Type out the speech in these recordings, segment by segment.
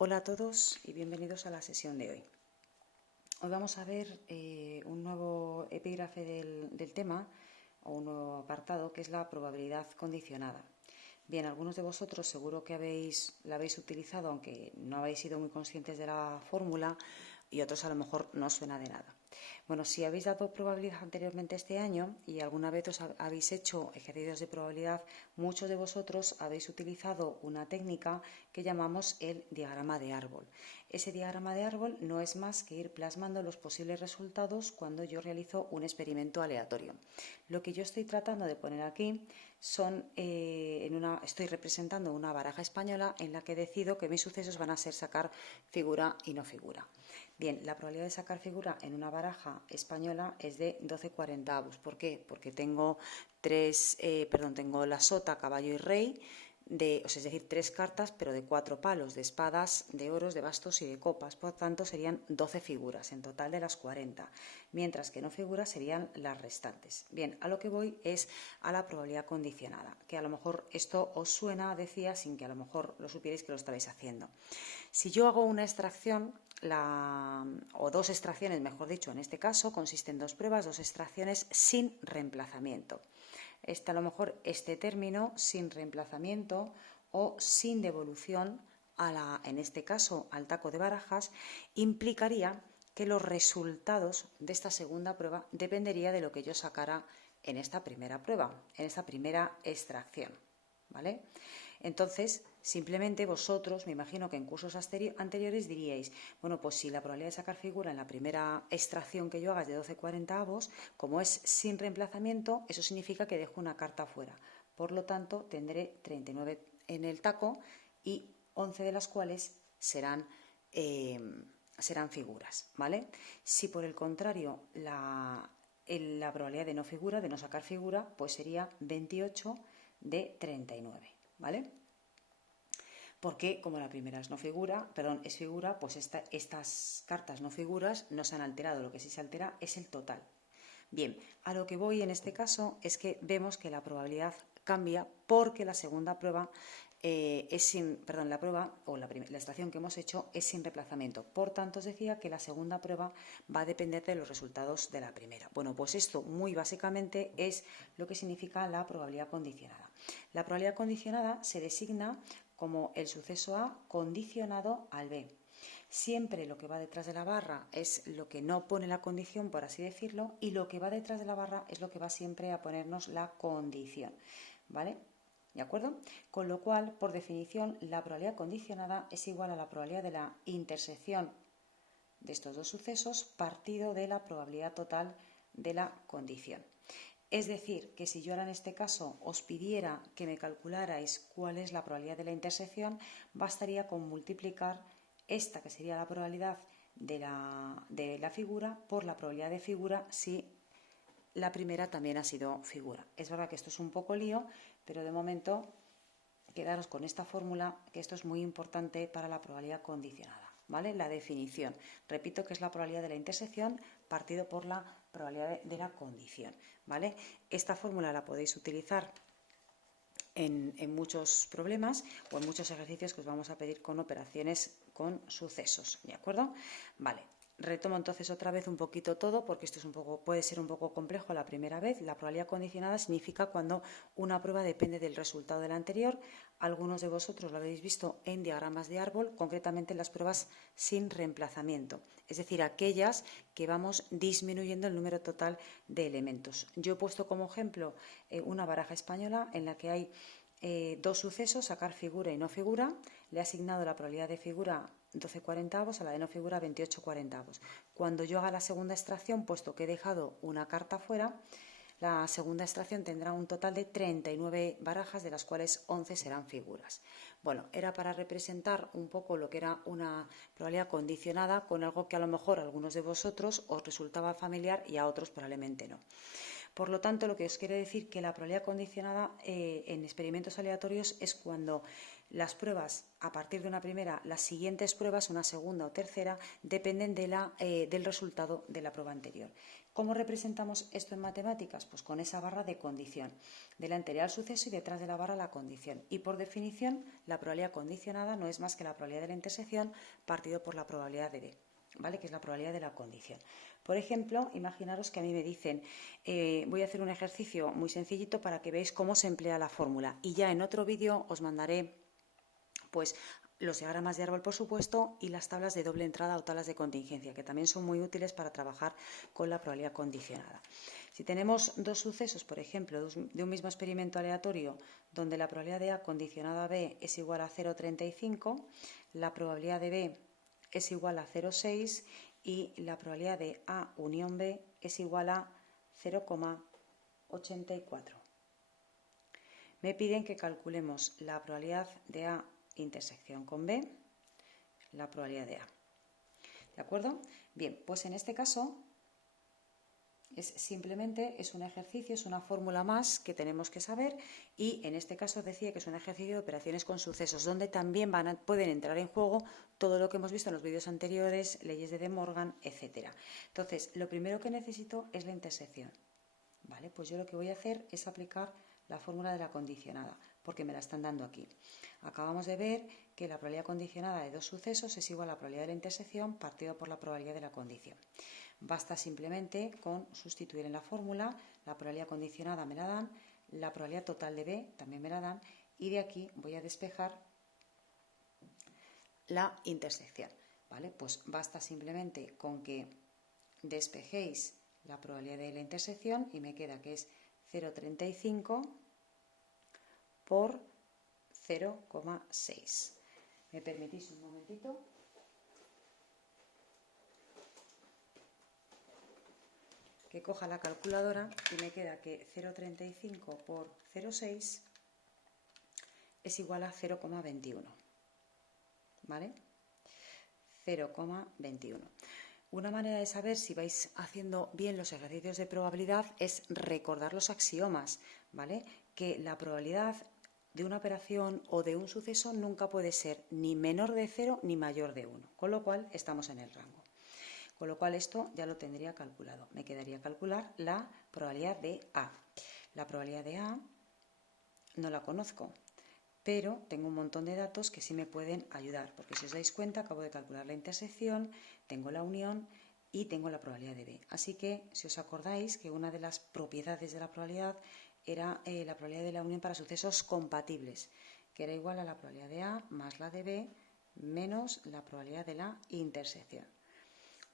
Hola a todos y bienvenidos a la sesión de hoy. Hoy vamos a ver un nuevo epígrafe del tema o un nuevo apartado que es la probabilidad condicionada. Bien, algunos de vosotros seguro que la habéis utilizado aunque no habéis sido muy conscientes de la fórmula y otros a lo mejor no os suena de nada. Bueno, si habéis dado probabilidad anteriormente este año y alguna vez habéis hecho ejercicios de probabilidad, muchos de vosotros habéis utilizado una técnica que llamamos el diagrama de árbol. Ese diagrama de árbol no es más que ir plasmando los posibles resultados cuando yo realizo un experimento aleatorio. Lo que yo estoy tratando de poner aquí son, estoy representando una baraja española en la que decido que mis sucesos van a ser sacar figura y no figura. Bien, la probabilidad de sacar figura en una baraja española es de 12/40. ¿Por qué? Porque tengo tengo la sota, caballo y rey, es decir, 3 cartas, pero de 4 palos, de espadas, de oros, de bastos y de copas. Por tanto, serían 12 figuras en total de las 40, mientras que no figuras serían las restantes. Bien, a lo que voy es a la probabilidad condicionada, que a lo mejor esto os suena, decía, sin que a lo mejor lo supierais que lo estabais haciendo. Si yo hago una extracción, o dos extracciones, mejor dicho, en este caso, consiste en dos pruebas, dos extracciones sin reemplazamiento. A lo mejor este término, sin reemplazamiento o sin devolución, en este caso al taco de barajas, implicaría que los resultados de esta segunda prueba dependería de lo que yo sacara en esta primera prueba, en esta primera extracción. ¿Vale? Entonces, simplemente vosotros, me imagino que en cursos anteriores diríais, bueno, pues si la probabilidad de sacar figura en la primera extracción que yo haga es de 12/40, como es sin reemplazamiento, eso significa que dejo una carta fuera. Por lo tanto, tendré 39 en el taco y 11 de las cuales serán figuras, ¿vale? Si por el contrario la probabilidad de no figura, de no sacar figura, pues sería 28 de 39, ¿vale? Porque como la primera es figura, pues estas cartas no figuras no se han alterado, lo que sí se altera es el total. Bien, a lo que voy en este caso es que vemos que la probabilidad cambia porque la segunda prueba la prueba o la extracción que hemos hecho es sin reemplazamiento. Por tanto, os decía que la segunda prueba va a depender de los resultados de la primera. Bueno, pues esto muy básicamente es lo que significa la probabilidad condicionada. La probabilidad condicionada se designa como el suceso A condicionado al B. Siempre lo que va detrás de la barra es lo que no pone la condición, por así decirlo, y lo que va detrás de la barra es lo que va siempre a ponernos la condición, ¿vale? ¿De acuerdo? Con lo cual, por definición, la probabilidad condicionada es igual a la probabilidad de la intersección de estos dos sucesos partido de la probabilidad total de la condición. Es decir, que si yo ahora en este caso os pidiera que me calcularais cuál es la probabilidad de la intersección, bastaría con multiplicar esta, que sería la probabilidad de la figura, por la probabilidad de figura si la primera también ha sido figura. Es verdad que esto es un poco lío, pero de momento quedaros con esta fórmula, que esto es muy importante para la probabilidad condicionada, ¿vale? La definición. Repito que es la probabilidad de la intersección partido por la probabilidad de la condición, ¿vale? Esta fórmula la podéis utilizar en muchos problemas o en muchos ejercicios que os vamos a pedir con operaciones con sucesos, ¿de acuerdo? Vale. Retomo entonces otra vez un poquito todo, porque esto puede ser un poco complejo la primera vez. La probabilidad condicionada significa cuando una prueba depende del resultado de la anterior. Algunos de vosotros lo habéis visto en diagramas de árbol, concretamente en las pruebas sin reemplazamiento, es decir, aquellas que vamos disminuyendo el número total de elementos. Yo he puesto como ejemplo una baraja española en la que hay dos sucesos, sacar figura y no figura. Le he asignado la probabilidad de figura 12/40, a la de no figura 28/40. Cuando yo haga la segunda extracción, puesto que he dejado una carta fuera, la segunda extracción tendrá un total de 39 barajas, de las cuales 11 serán figuras. Bueno, era para representar un poco lo que era una probabilidad condicionada con algo que a lo mejor a algunos de vosotros os resultaba familiar y a otros probablemente no. Por lo tanto, lo que os quiere decir que la probabilidad condicionada en experimentos aleatorios es cuando las pruebas, a partir de una primera, las siguientes pruebas, una segunda o tercera, dependen del resultado de la prueba anterior. ¿Cómo representamos esto en matemáticas? Pues con esa barra de condición. Delante al suceso y detrás de la barra la condición. Y por definición, la probabilidad condicionada no es más que la probabilidad de la intersección partido por la probabilidad de B, ¿vale? Que es la probabilidad de la condición. Por ejemplo, imaginaros que a mí me dicen, voy a hacer un ejercicio muy sencillito para que veáis cómo se emplea la fórmula. Y ya en otro vídeo os mandaré pues los diagramas de árbol, por supuesto, y las tablas de doble entrada o tablas de contingencia, que también son muy útiles para trabajar con la probabilidad condicionada. Si tenemos dos sucesos, por ejemplo, de un mismo experimento aleatorio, donde la probabilidad de A condicionada a B es igual a 0,35, la probabilidad de B es igual a 0,6 y la probabilidad de A unión B es igual a 0,84. Me piden que calculemos la probabilidad de A intersección con B, la probabilidad de A. ¿De acuerdo? Bien, pues en este caso simplemente es un ejercicio, es una fórmula más que tenemos que saber, y en este caso decía que es un ejercicio de operaciones con sucesos, donde también pueden entrar en juego todo lo que hemos visto en los vídeos anteriores, leyes de De Morgan, etc. Entonces, lo primero que necesito es la intersección. ¿Vale? Pues yo lo que voy a hacer es aplicar la fórmula de la condicionada, porque me la están dando aquí. Acabamos de ver que la probabilidad condicionada de dos sucesos es igual a la probabilidad de la intersección partido por la probabilidad de la condición. Basta simplemente con sustituir en la fórmula, la probabilidad condicionada me la dan, la probabilidad total de B también me la dan, y de aquí voy a despejar la intersección. ¿Vale? Pues basta simplemente con que despejéis la probabilidad de la intersección y me queda que es 0,35 por 0,6. ¿Me permitís un momentito? Que coja la calculadora y me queda que 0,35 por 0,6 es igual a 0,21. ¿Vale? 0,21. Una manera de saber si vais haciendo bien los ejercicios de probabilidad es recordar los axiomas, ¿vale? Que la probabilidad de una operación o de un suceso nunca puede ser ni menor de 0 ni mayor de 1, con lo cual estamos en el rango. Con lo cual esto ya lo tendría calculado. Me quedaría calcular la probabilidad de A. La probabilidad de A no la conozco, pero tengo un montón de datos que sí me pueden ayudar, porque si os dais cuenta acabo de calcular la intersección, tengo la unión y tengo la probabilidad de B. Así que, si os acordáis que una de las propiedades de la probabilidad era la probabilidad de la unión para sucesos compatibles, que era igual a la probabilidad de A más la de B menos la probabilidad de la intersección.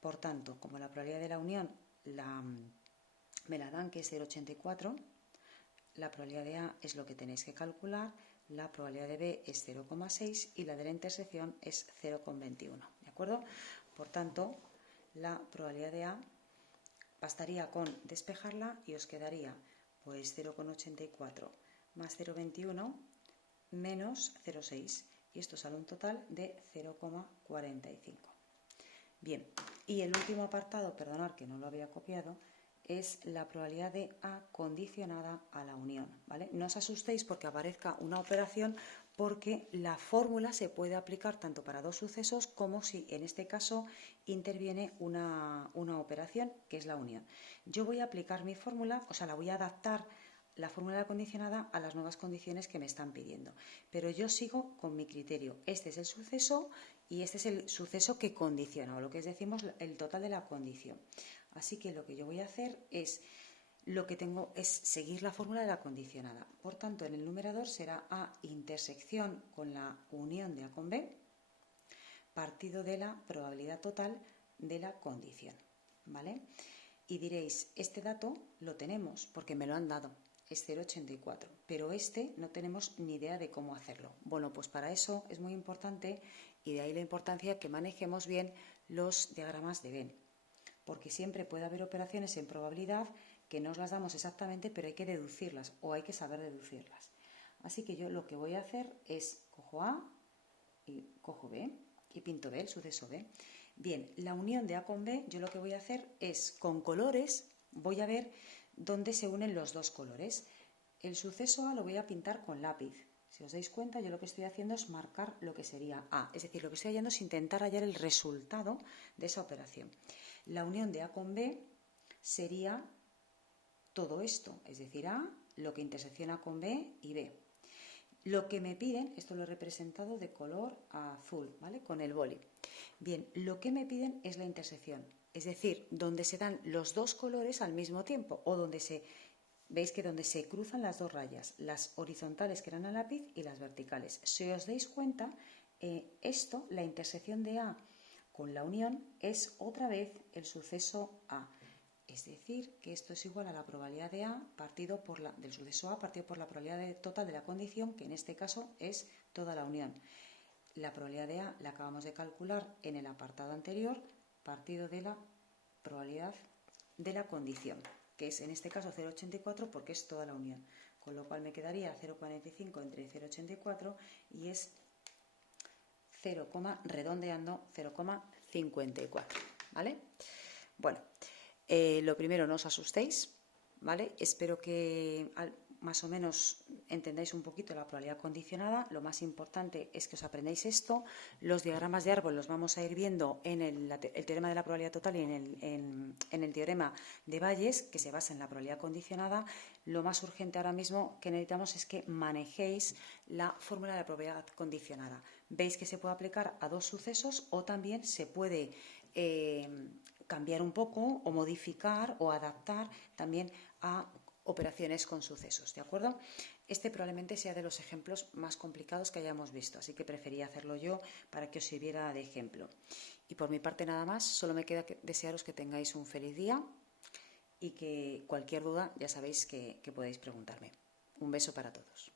Por tanto, como la probabilidad de la unión me la dan, que es 0,84, la probabilidad de A es lo que tenéis que calcular, la probabilidad de B es 0,6 y la de la intersección es 0,21. ¿De acuerdo? Por tanto, la probabilidad de A bastaría con despejarla y os quedaría pues 0,84 más 0,21 menos 0,6, y esto sale un total de 0,45. Bien, y el último apartado, perdonad que no lo había copiado, es la probabilidad de A condicionada a la unión, ¿vale? No os asustéis porque aparezca una operación, porque la fórmula se puede aplicar tanto para dos sucesos como si en este caso interviene una operación que es la unión. Yo voy a aplicar mi fórmula, o sea, la voy a adaptar, la fórmula condicionada, a las nuevas condiciones que me están pidiendo, pero yo sigo con mi criterio. Este es el suceso y este es el suceso que condiciona, o lo que decimos el total de la condición. Así que lo que yo voy a hacer es, lo que tengo es seguir la fórmula de la condicionada. Por tanto, en el numerador será A intersección con la unión de A con B, partido de la probabilidad total de la condición, ¿vale? Y diréis, este dato lo tenemos porque me lo han dado, es 0,84, pero este no tenemos ni idea de cómo hacerlo. Bueno, pues para eso es muy importante, y de ahí la importancia que manejemos bien los diagramas de Venn, porque siempre puede haber operaciones en probabilidad que no os las damos exactamente, pero hay que deducirlas o hay que saber deducirlas. Así que yo lo que voy a hacer es cojo A y cojo B y pinto B, el suceso B. Bien, la unión de A con B, yo lo que voy a hacer es, con colores, voy a ver dónde se unen los dos colores. El suceso A lo voy a pintar con lápiz. Si os dais cuenta, yo lo que estoy haciendo es marcar lo que sería A, es decir, lo que estoy haciendo es intentar hallar el resultado de esa operación. La unión de A con B, sería todo esto, es decir, A, lo que intersecciona con B y B. Lo que me piden, esto lo he representado de color azul, ¿vale? Con el boli. Bien, lo que me piden es la intersección, es decir, donde se dan los dos colores al mismo tiempo o donde veis que donde se cruzan las dos rayas, las horizontales que eran al lápiz y las verticales. Si os dais cuenta, esto, la intersección de A con la unión, es otra vez el suceso A. Es decir, que esto es igual a la probabilidad de A del suceso A partido por la probabilidad total de la condición, que en este caso es toda la unión. La probabilidad de A la acabamos de calcular en el apartado anterior, partido de la probabilidad de la condición, que es en este caso 0,84 porque es toda la unión, con lo cual me quedaría 0,45 entre 0,84 y es redondeando 0,54, ¿vale? Bueno, lo primero, no os asustéis, ¿vale? Espero que más o menos entendáis un poquito la probabilidad condicionada. Lo más importante es que os aprendáis esto. Los diagramas de árbol los vamos a ir viendo en el teorema de la probabilidad total y en el teorema de Bayes, que se basa en la probabilidad condicionada. Lo más urgente ahora mismo que necesitamos es que manejéis la fórmula de la probabilidad condicionada. Veis que se puede aplicar a dos sucesos o también se puede cambiar un poco o modificar o adaptar también a operaciones con sucesos, ¿de acuerdo? Este probablemente sea de los ejemplos más complicados que hayamos visto, así que preferí hacerlo yo para que os sirviera de ejemplo. Y por mi parte nada más, solo me queda desearos que tengáis un feliz día y que cualquier duda ya sabéis que podéis preguntarme. Un beso para todos.